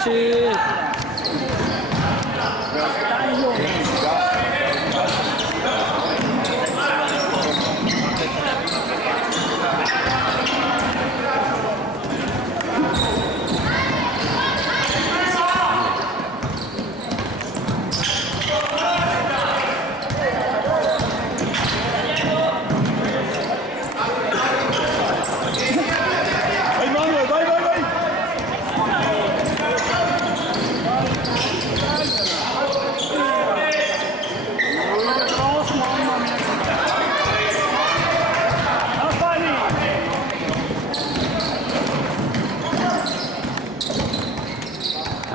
Arrivederci.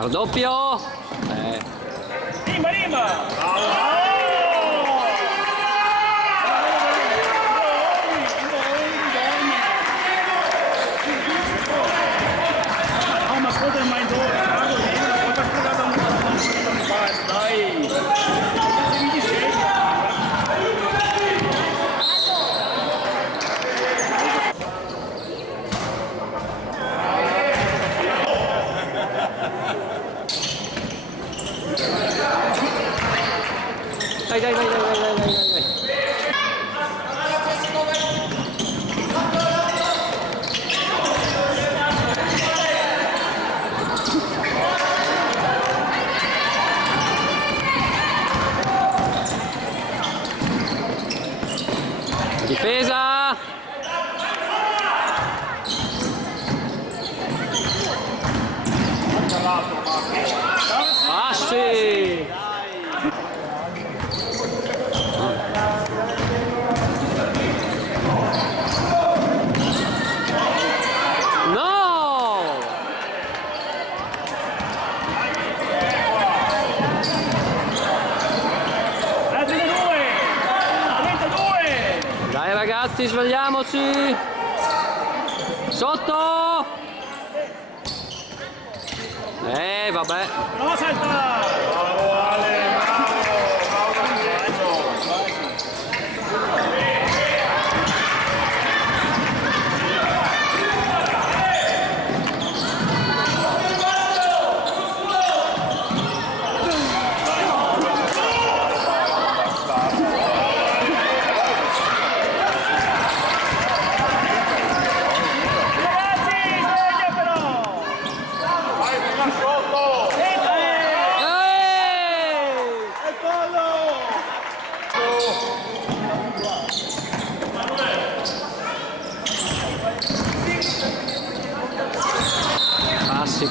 Doppio! Rimba, rimba! Ah, ma ascolta il mind ora, dai! Dai. Difesa! Passi! No! Dai ragazzi, svegliamoci! Sotto! Vabbè. No, salta! Bravo Ale,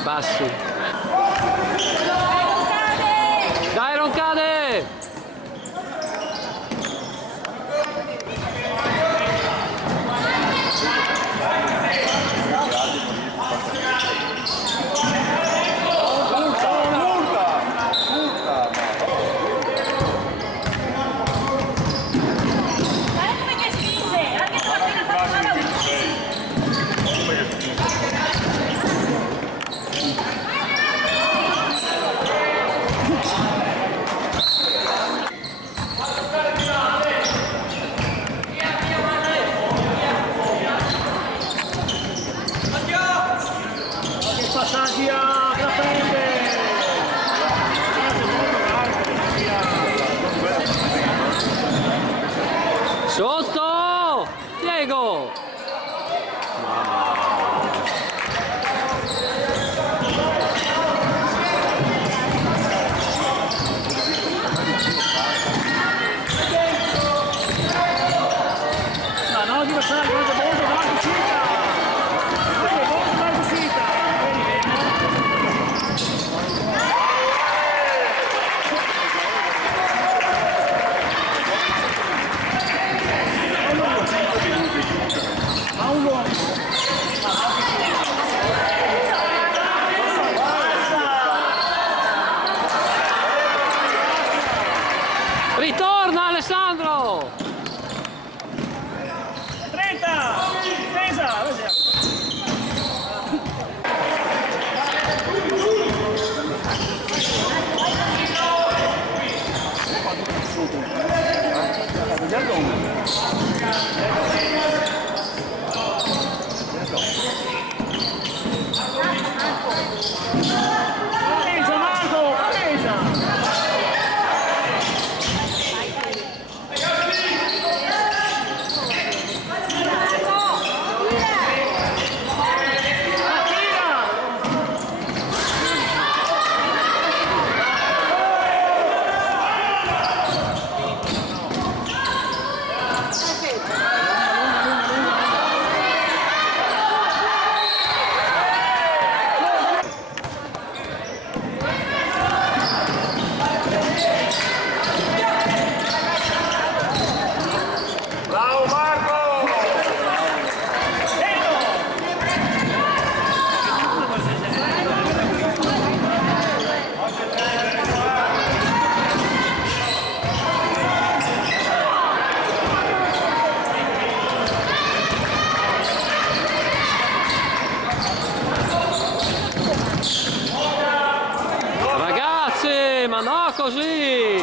Passi. Dai Roncade! ma no così!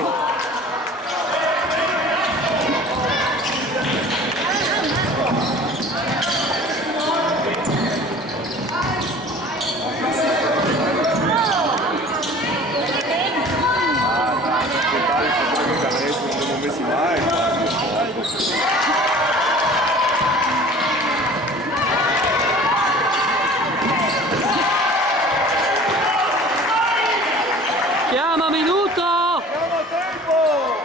Chiama minuto! Chiama tempo!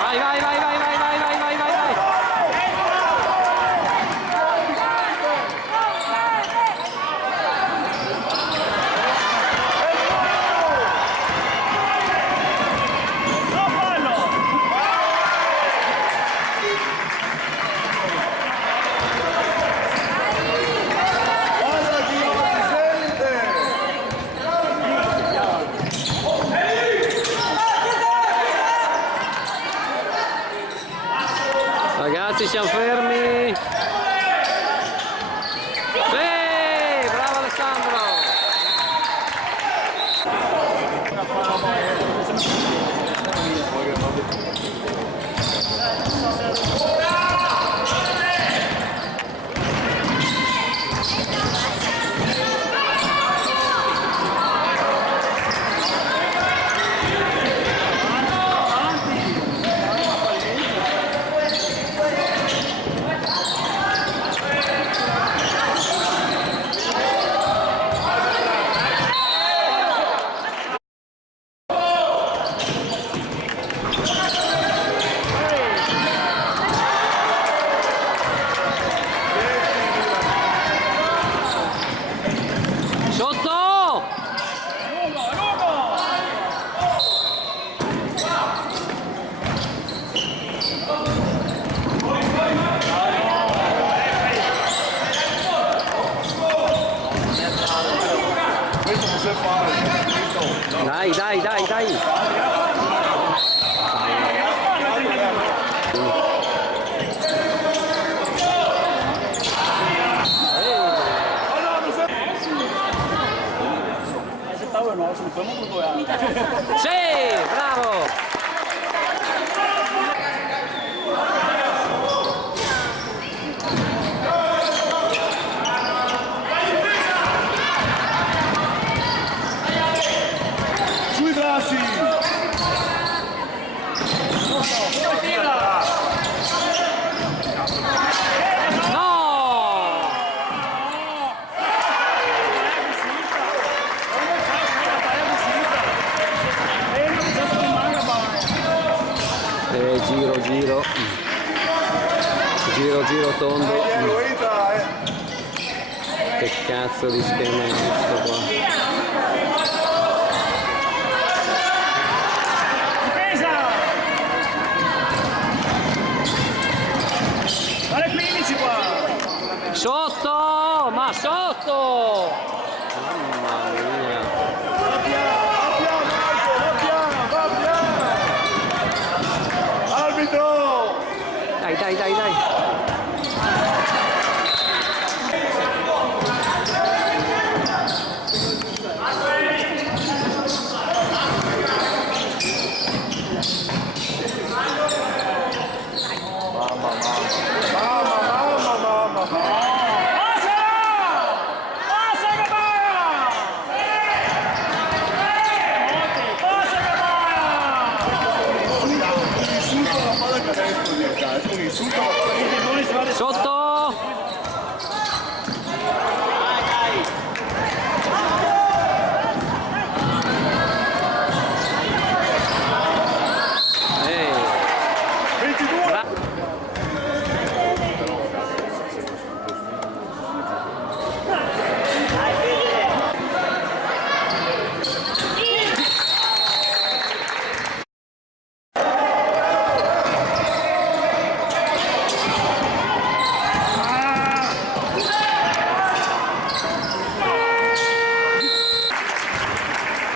Vai, vai, vai, vai, vai, vai, vai, vai, vai, vai! No fallo! Guarda chi non si sente! Ragazzi, siamo fermi! Sì! Bravo Alessandro! Sotto! Lungo, lungo! Questo non si fa, questo. Dai, dai, dai, dai! Sì! Bravo! Sui bracci! No! Giro, giro. Giro, giro tondo. Entra, Che cazzo di schema è questo qua? Difesa! Vale 15 qua! Sotto! Ma sotto! Mamma mia! Arbitro! Dai, dai, dai, dai! Mamma. Passa! Passa Gabara! Passa Gabara! Un insulto alla palla canestro di calcio, un insulto alla